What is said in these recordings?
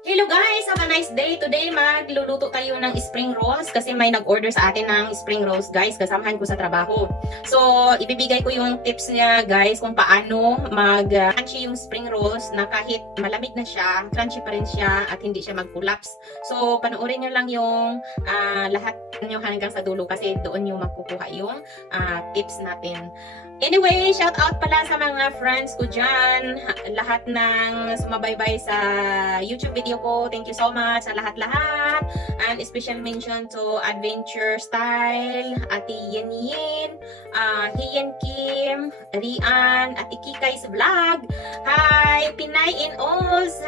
Hello guys! Have a nice day! Today magluluto tayo ng spring rolls kasi may nag-order sa atin ng spring rolls guys, kasamahan ko sa trabaho. So, ibibigay ko yung tips niya guys kung paano mag-crunchy yung spring rolls na kahit malamig na siya, crunchy pa rin siya at hindi siya mag-collapse. So, panoorin nyo lang yung lahat nyo hanggang sa dulo kasi doon nyo makukuha yung tips natin. Anyway, shout out pala sa mga friends ko dyan, lahat ng sumabaybay sa YouTube video ko. Thank you so much sa lahat-lahat. And special mention to Adventure Style, Ate Yen Yen, Hien Kim, Rian, Ate Kikay's Vlog. Hi, Pinay in Oz.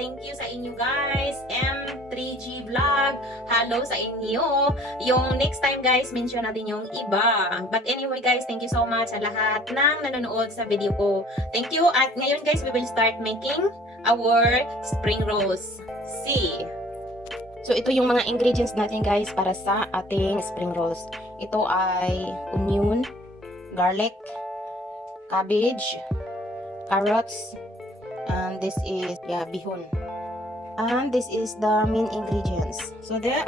Thank you sa inyo guys. M3G Vlog. Hello sa inyo. Yung next time guys, mention natin yung iba. But anyway guys, thank you so much sa lahat ng nanonood sa video ko. Thank you. At ngayon guys, we will start making our spring rolls. See. So ito yung mga ingredients natin guys para sa ating spring rolls. Ito ay onion, garlic, cabbage, carrots, and this is bihon. And this is the main ingredients. So these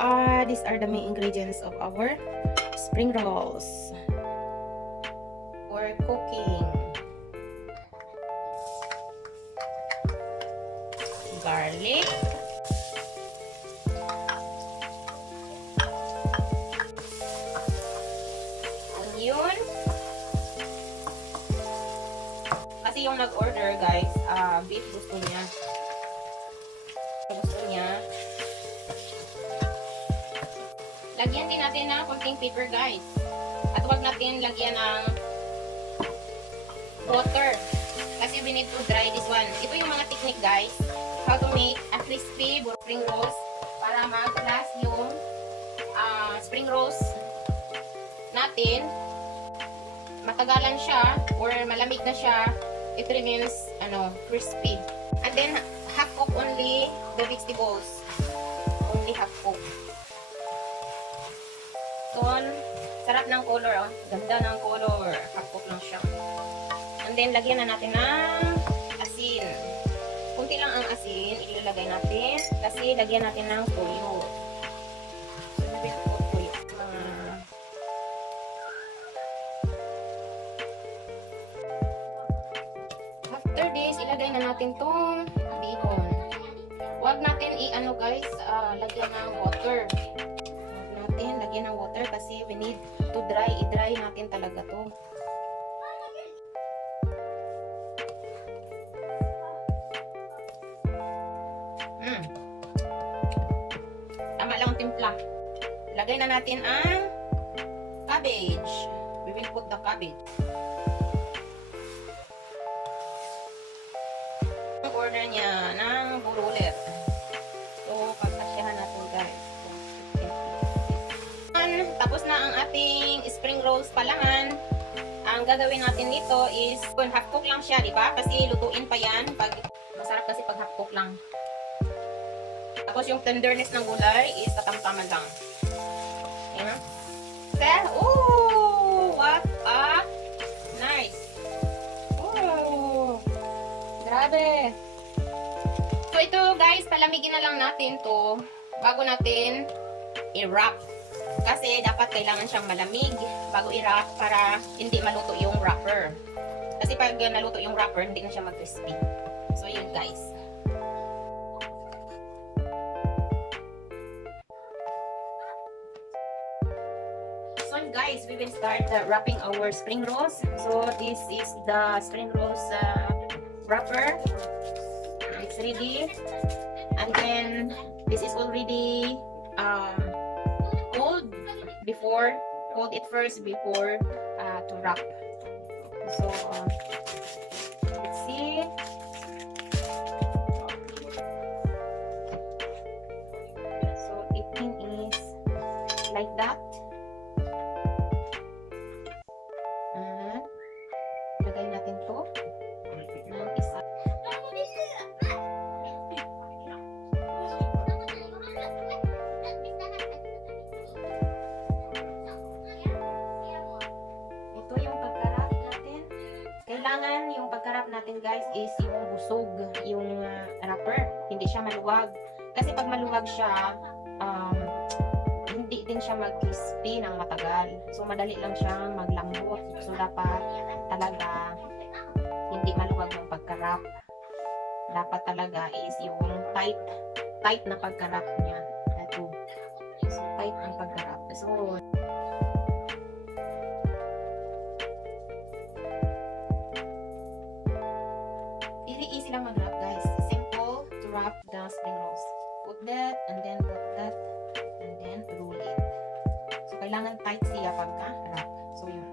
are the main ingredients of our spring rolls. For cooking. Garlic, onion, kasi yung nag-order guys, beef gusto niya, lagyan din natin ng konting pepper guys, at huwag natin lagyan ng water kasi we need to dry this one. Ito yung mga technique guys, how to make a crispy spring rolls para mag-last yung spring rolls natin, matagalan siya or malamig na siya, it remains crispy. And then half cook only the vegetables, only half cook. So sarap ng color, oh. Ganda ng color, half cook lang siya. And then lagyan na natin ng asin. Kunti lang ang asin, ilalagay natin kasi lagyan natin ng toyo. So, bibig ko toyo. After this, ilagay na natin tong bihon. Huwag natin guys, lagyan ng water. Huwag natin lagyan ng water kasi we need to dry. I-dry natin talaga to. Tama lang timpla. Lagay na natin ang cabbage. We will put the cabbage. Ang order niya ng burulit. So, pagkasyahan natin guys. Tapos na ang ating spring rolls palangan. Ang gagawin natin dito is half cook lang siya, di ba? Kasi lutuin pa yan. Masarap kasi pag half cook lang. Tapos yung tenderness ng gulay is tatamtaman lang. Ayan. Okay. Oh! What a nice! Oh! Grabe! So ito guys, palamigin na lang natin to bago natin i-wrap. Kasi dapat kailangan siyang malamig bago i-wrap para hindi maluto yung wrapper. Kasi pag naluto yung wrapper, hindi na siya mag-crispy. So yun guys. So guys, we will start wrapping our spring rolls. So this is the spring rolls wrapper. It's ready. And then this is already cold before, cold it first before to wrap. So let's see. So it is like that. Lagay natin to ng isa. Ito yung pagkarap natin. Kailangan yung pagkarap natin guys is yung busog, yung wrapper. Hindi siya maluwag. Kasi pag maluwag siya, hindi din siya mag-crispy ng matagal. So, madali lang siyang maglambot. So, dapat talaga hindi maluwag yung pagkarap. Dapat talaga is yung tight na pagkarap niya. Ito. So, tight ang pagkarap. So, easy lang mag-wrap, guys. Simple to wrap the spring rolls. Put that, and then put that, and then roll it. So, kailangan tight siya pagka-wrap. So, yun.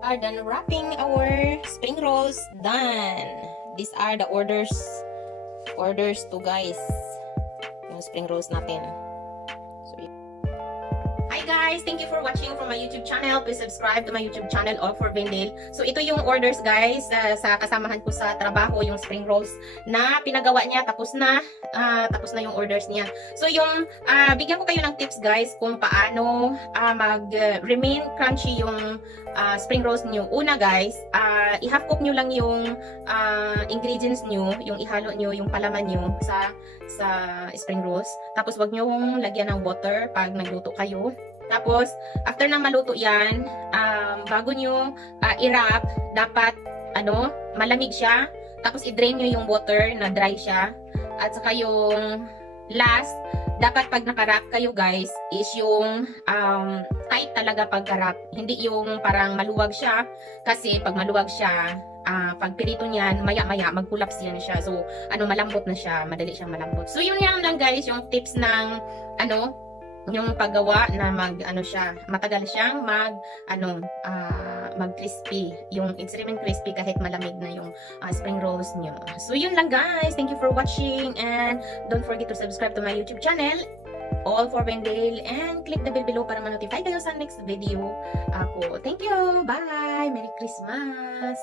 Are done wrapping our spring rolls. Done. These are the orders to, guys. Yung spring rolls natin. Hi guys! Thank you for watching from my YouTube channel. Please subscribe to my YouTube channel of for Vendel. So ito yung orders, guys, sa kasamahan ko sa trabaho, yung spring rolls na pinagawa niya, tapos na yung orders niya. So yung bigyan ko kayo ng tips, guys, kung paano mag-remain crunchy yung spring rolls niyo. Una, guys, i-half cook niyo lang yung ingredients niyo, yung ihalo niyo, yung palaman niyo sa spring rolls. Tapos wag niyo lagyan ng butter pag nagluto kayo. Tapos, after na maluto yan, bago nyo i-wrap, dapat, malamig siya. Tapos, i-drain nyo yung water na dry siya. At saka yung last, dapat pag naka-wrap kayo, guys, is yung tight talaga pagka-wrap. Hindi yung parang maluwag siya. Kasi, pag maluwag siya, pag pirito niyan, maya-maya, mag-collapse yan siya. So, malambot na siya. Madali siyang malambot. So, yun lang guys, yung tips ng, yung paggawa na matagal siyang mag-crispy. Yung it's even crispy kahit malamig na yung spring rolls nyo. So, yun lang guys. Thank you for watching and don't forget to subscribe to my YouTube channel, All for Vendel, and click the bell below para ma-notify kayo sa next video ako. Thank you! Bye! Merry Christmas!